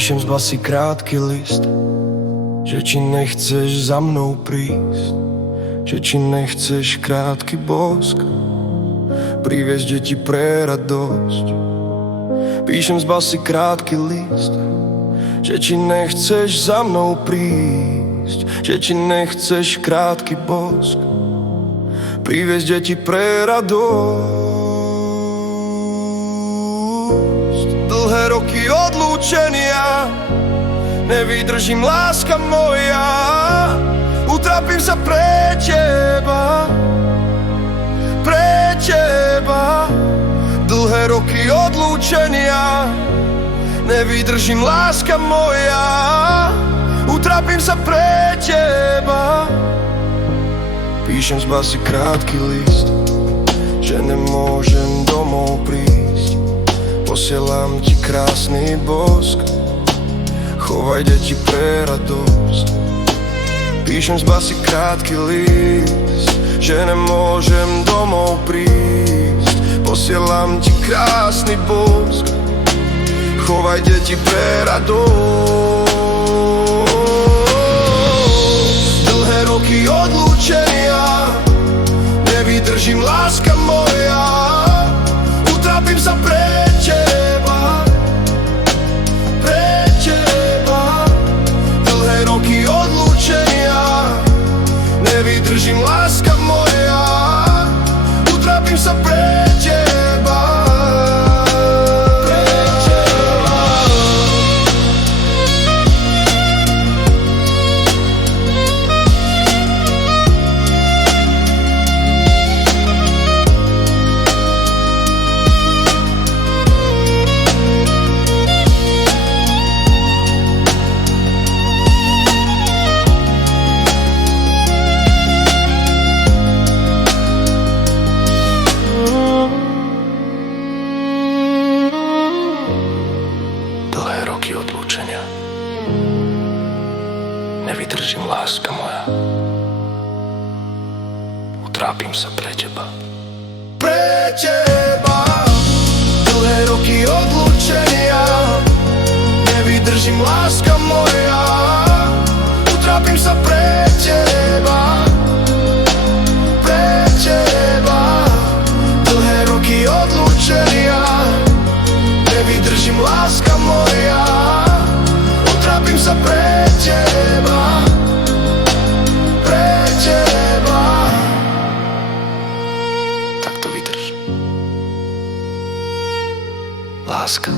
Píšem z basy krátky list, že či nechceš za mnou prísť, že či nechceš krátky bosk priviesť deti pre radosť. Píšem z basy krátky list, že či nechceš za mnou prísť, že či nechceš krátky bosk priviesť deti pre radosť. Dlhé roky odlúčenia nevydržím, láska moja, utrápim sa pre teba, pre teba. Dlhé roky odlúčenia nevydržím, láska moja, utrápim sa pre teba. Píšem z basy krátky list, že nemôžem domov prísť, posielam ti krásny bosk, chovaj deti pre radosť. Píšem z basy krátky list, že nemôžem domov prísť, posielam ti krásny bosk, chovaj deti pre radosť. Dlhé roky odlúčenia nevydržím, láska moja, utrápim sa pre teba, pre teba. Dlhé roky odlúčenia nevydržím, láska moja, utrápim sa pre teba, pre teba. Dlhé roky odlúčenia nevydržím, láska moja, utrápim sa pre teba, pre teba. Dlhé roky odlúčenia nevydržím, láska moja, utrápim sa pre teba, pre teba. Dlhé roky odlúčenia nevydržím, láska moja, utrápim sa pre teba, pre teba. Tak to vydrž, láska.